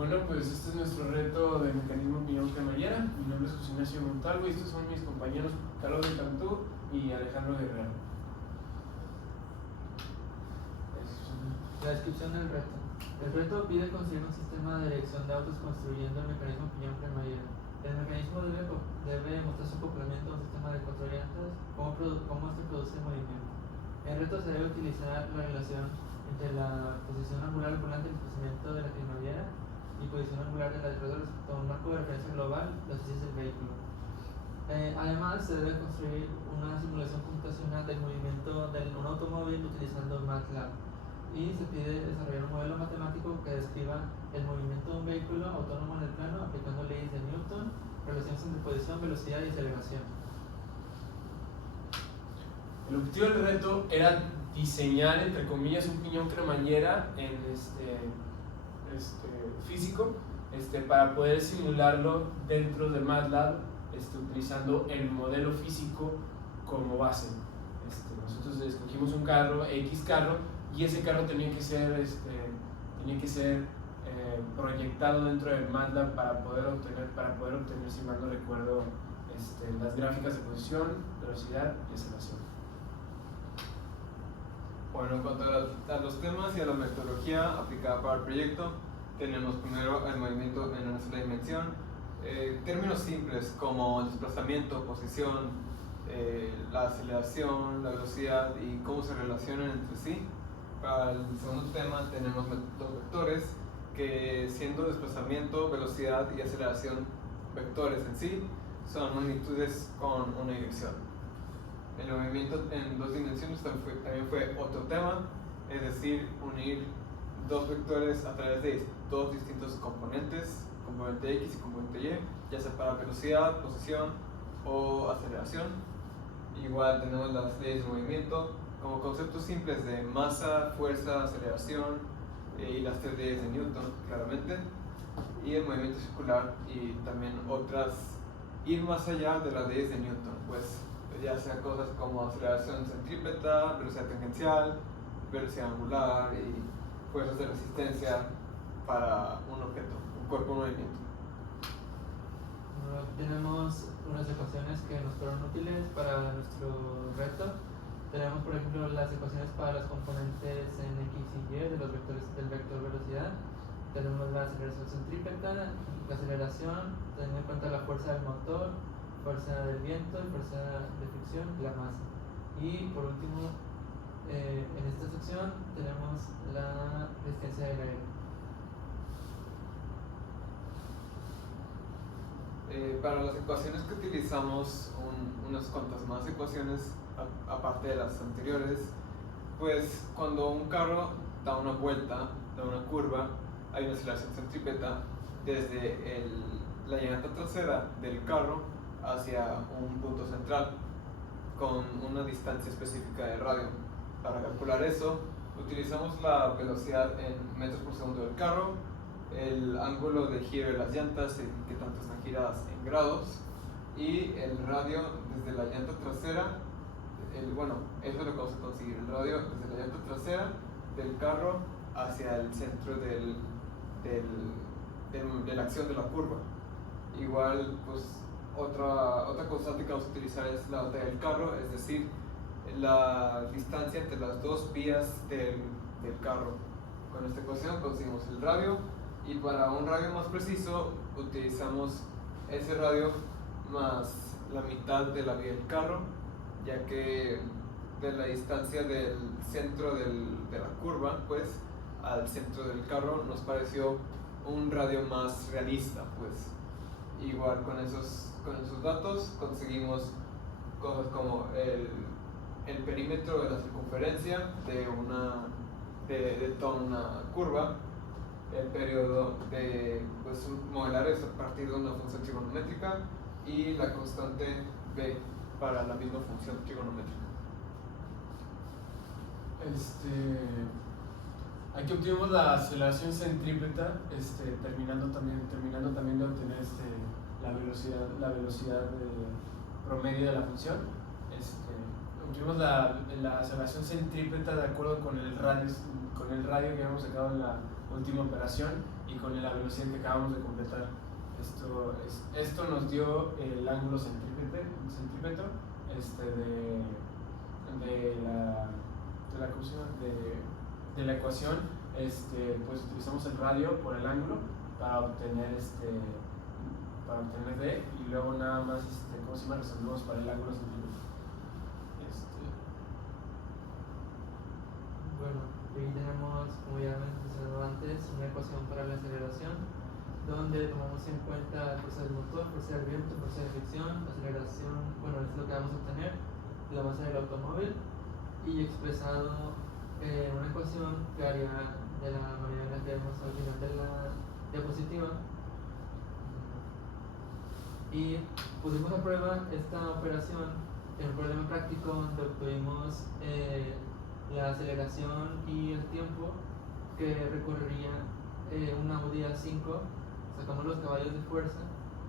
Bueno, pues este es nuestro reto de mecanismo piñón-cremallera. Mi nombre es José Ignacio Montalvo y estos son mis compañeros Carlos de Cantú y Alejandro Guerrero. La descripción del reto. El reto pide construir un sistema de dirección de autos construyendo el mecanismo piñón-cremallera. El mecanismo debe mostrar su acoplamiento a un sistema de control de llantas, cómo este produce movimiento. En el reto se debe utilizar la relación entre la posición angular del volante y el desplazamiento de la cremallera y posición angular del alrededor respecto a un marco de referencia global, los ejes del vehículo. Además, se debe construir una simulación computacional del movimiento de un automóvil utilizando MATLAB. Y se pide desarrollar un modelo matemático que describa el movimiento de un vehículo autónomo en el plano aplicando leyes de Newton, relaciones entre posición, velocidad y aceleración. El objetivo del reto era diseñar, entre comillas, un piñón cremallera en físico para poder simularlo dentro de MATLAB utilizando el modelo físico como base. Nosotros escogimos un carro, X carro, y ese carro tenía que ser proyectado dentro del MATLAB para poder obtener, si mal no recuerdo, las gráficas de posición, velocidad y aceleración. Bueno, en cuanto a los temas y a la metodología aplicada para el proyecto, tenemos primero el movimiento en una sola dimensión, términos simples como desplazamiento, posición, la aceleración, la velocidad y cómo se relacionan entre sí. Para el segundo tema tenemos los vectores, que siendo desplazamiento, velocidad y aceleración vectores en sí, son magnitudes con una dirección. El movimiento en dos dimensiones también fue otro tema, es decir, unir dos vectores a través de dos distintos componentes, componente X y componente Y, ya sea para velocidad, posición o aceleración. Igual tenemos las leyes de movimiento como conceptos simples de masa, fuerza, aceleración y las tres leyes de Newton, claramente, y el movimiento circular y también otras, ir más allá de las leyes de Newton, pues ya sea cosas como aceleración centrípeta, velocidad tangencial, velocidad angular y fuerzas de resistencia para un objeto, un cuerpo en movimiento. Tenemos unas ecuaciones que nos fueron útiles para nuestro reto. Tenemos, por ejemplo, las ecuaciones para los componentes en X y Y de los vectores del vector velocidad. Tenemos la aceleración centrípeta, la aceleración, teniendo en cuenta la fuerza del motor, fuerza del viento, fuerza de fricción y la masa. Y por último, en esta sección tenemos la resistencia del aire. Para las ecuaciones que utilizamos, unas cuantas más ecuaciones aparte de las anteriores, pues cuando un carro da una vuelta, da una curva, hay una aceleración centrípeta desde la llanta trasera del carro hacia un punto central con una distancia específica de radio. Para calcular eso, utilizamos la velocidad en metros por segundo del carro, el ángulo de giro de las llantas, que tanto están giradas en grados, y el radio desde la llanta trasera. Bueno, eso es lo que vamos a conseguir, el radio desde la llanta trasera del carro hacia el centro de la acción de la curva. Igual, pues otra constante que vamos a utilizar es la batalla del carro, es decir, la distancia entre las dos vías del carro. Con esta ecuación conseguimos el radio, y para un radio más preciso utilizamos ese radio más la mitad de la vía del carro, ya que de la distancia del centro de la curva pues al centro del carro nos pareció un radio más realista. Pues igual con esos datos conseguimos cosas como el perímetro de la circunferencia de toda una curva, el periodo de modelar eso a partir de una función trigonométrica y la constante b para la misma función trigonométrica. Aquí obtuvimos la aceleración centrípeta, terminando también de obtener la velocidad promedio de la función. cumplimos la aceleración centrípeta de acuerdo con el radio que habíamos sacado en la última operación y con la velocidad que acabamos de completar. Esto nos dio el ángulo centrípeto de la ecuación. Pues utilizamos el radio por el ángulo para obtener D, y luego nada más resolvemos para el ángulo centrípeto. Bueno, aquí tenemos, como ya mencionado antes, una ecuación para la aceleración, donde tomamos en cuenta fuerza del motor, fuerza del viento, fuerza de fricción, aceleración, bueno, es lo que vamos a obtener, la masa del automóvil, y expresado en una ecuación que haría de la manera en la que vemos al final de la diapositiva. Y pusimos a prueba esta operación en un problema práctico donde obtuvimos la aceleración y el tiempo que recorrería un Audi A5. Sacamos los caballos de fuerza,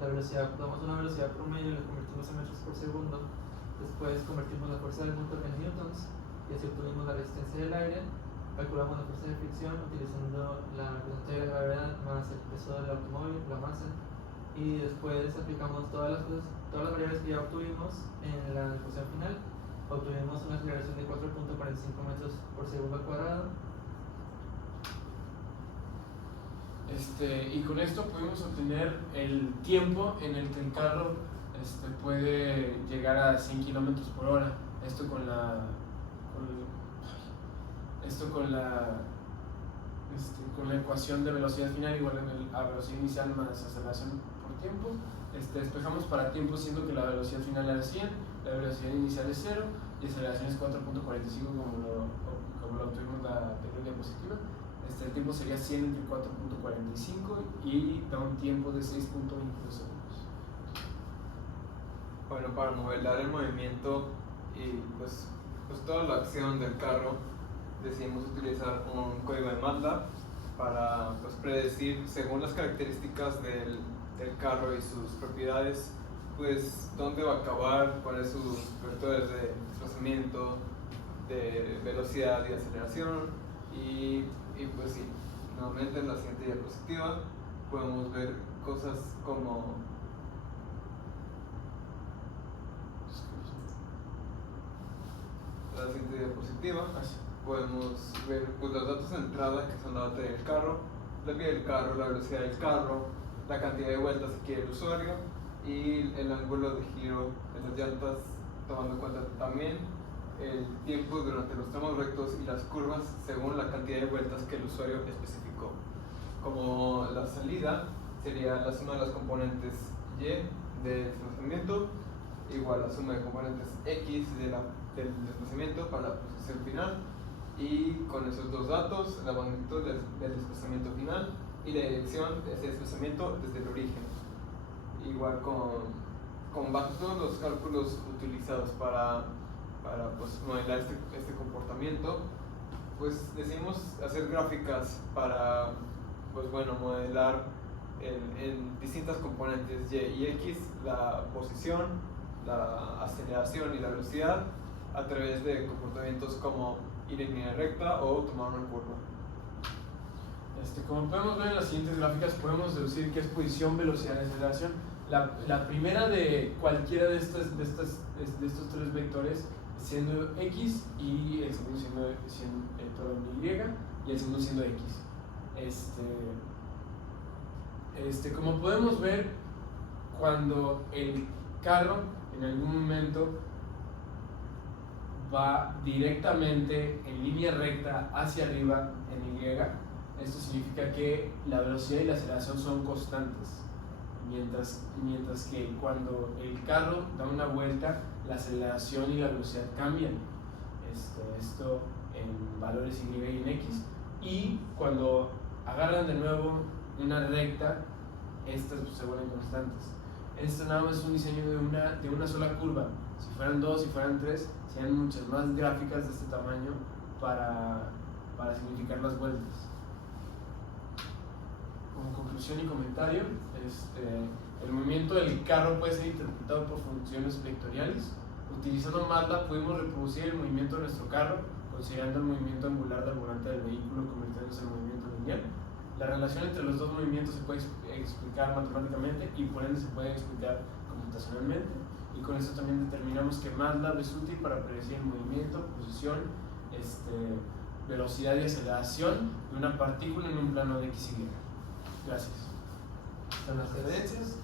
la velocidad, tomamos una velocidad promedio y la convertimos en metros por segundo. Después convertimos la fuerza del motor en newtons y así obtuvimos la resistencia del aire. Calculamos la fuerza de fricción utilizando la constante de la gravedad más el peso del automóvil, la masa, y después aplicamos todas las variables que ya obtuvimos en la ecuación final. Obtuvimos una aceleración de 4.45 metros por segundo al cuadrado. Y con esto pudimos obtener el tiempo en el que el carro puede llegar a 100 kilómetros por hora. Esto con la ecuación de velocidad final igual a velocidad inicial más aceleración por tiempo. Despejamos para tiempo, siendo que la velocidad final era 100, la velocidad inicial es 0 y aceleración es 4.45 como lo obtuvimos en la anterior diapositiva. El tiempo sería 100 entre 4.45 y da un tiempo de 6.22 segundos. Bueno, para modelar el movimiento y pues toda la acción del carro, decidimos utilizar un código de MATLAB para predecir, según las características del carro y sus propiedades, pues dónde va a acabar, cuáles sus vectores de desplazamiento, de velocidad y aceleración. Y pues sí, nuevamente en la siguiente diapositiva podemos ver cosas como la siguiente diapositiva. Podemos ver pues, los datos de entrada, que son la batería del carro, la vía del carro, la velocidad del carro, la cantidad de vueltas que quiere el usuario y el ángulo de giro de las llantas, tomando en cuenta también el tiempo durante los tramos rectos y las curvas según la cantidad de vueltas que el usuario especificó. Como la salida sería la suma de las componentes Y del desplazamiento igual a la suma de componentes X del desplazamiento para la posición final, y con esos dos datos la magnitud del desplazamiento final y la dirección de ese desplazamiento desde el origen. Igual con base todos los cálculos utilizados para modelar este comportamiento, pues decidimos hacer gráficas para modelar en distintas componentes Y y X la posición, la aceleración y la velocidad a través de comportamientos como ir en línea recta o tomar una curva. Como podemos ver en las siguientes gráficas, podemos deducir qué es posición, velocidad y aceleración. La primera de cualquiera de estos tres vectores siendo X y el segundo siendo Y y el segundo siendo X. Como podemos ver, cuando el carro en algún momento va directamente en línea recta hacia arriba en Y, esto significa que la velocidad y la aceleración son constantes, mientras que cuando el carro da una vuelta, la aceleración y la velocidad cambian, esto en valores Y y en X, y cuando agarran de nuevo una recta, estas se vuelven constantes. Esto nada más es un diseño de una sola curva. Si fueran dos, si fueran tres, serían muchas más gráficas de este tamaño para significar las vueltas. Como conclusión y comentario, el movimiento del carro puede ser interpretado por funciones vectoriales, Utilizando MATLAB pudimos reproducir el movimiento de nuestro carro, considerando el movimiento angular del volante del vehículo convirtiéndose en movimiento lineal. La relación entre los dos movimientos se puede explicar matemáticamente y por ende se puede explicar computacionalmente. Y con esto también determinamos que MATLAB es útil para predecir el movimiento, posición, velocidad y aceleración de una partícula en un plano de X y Y. Gracias. Están las referencias.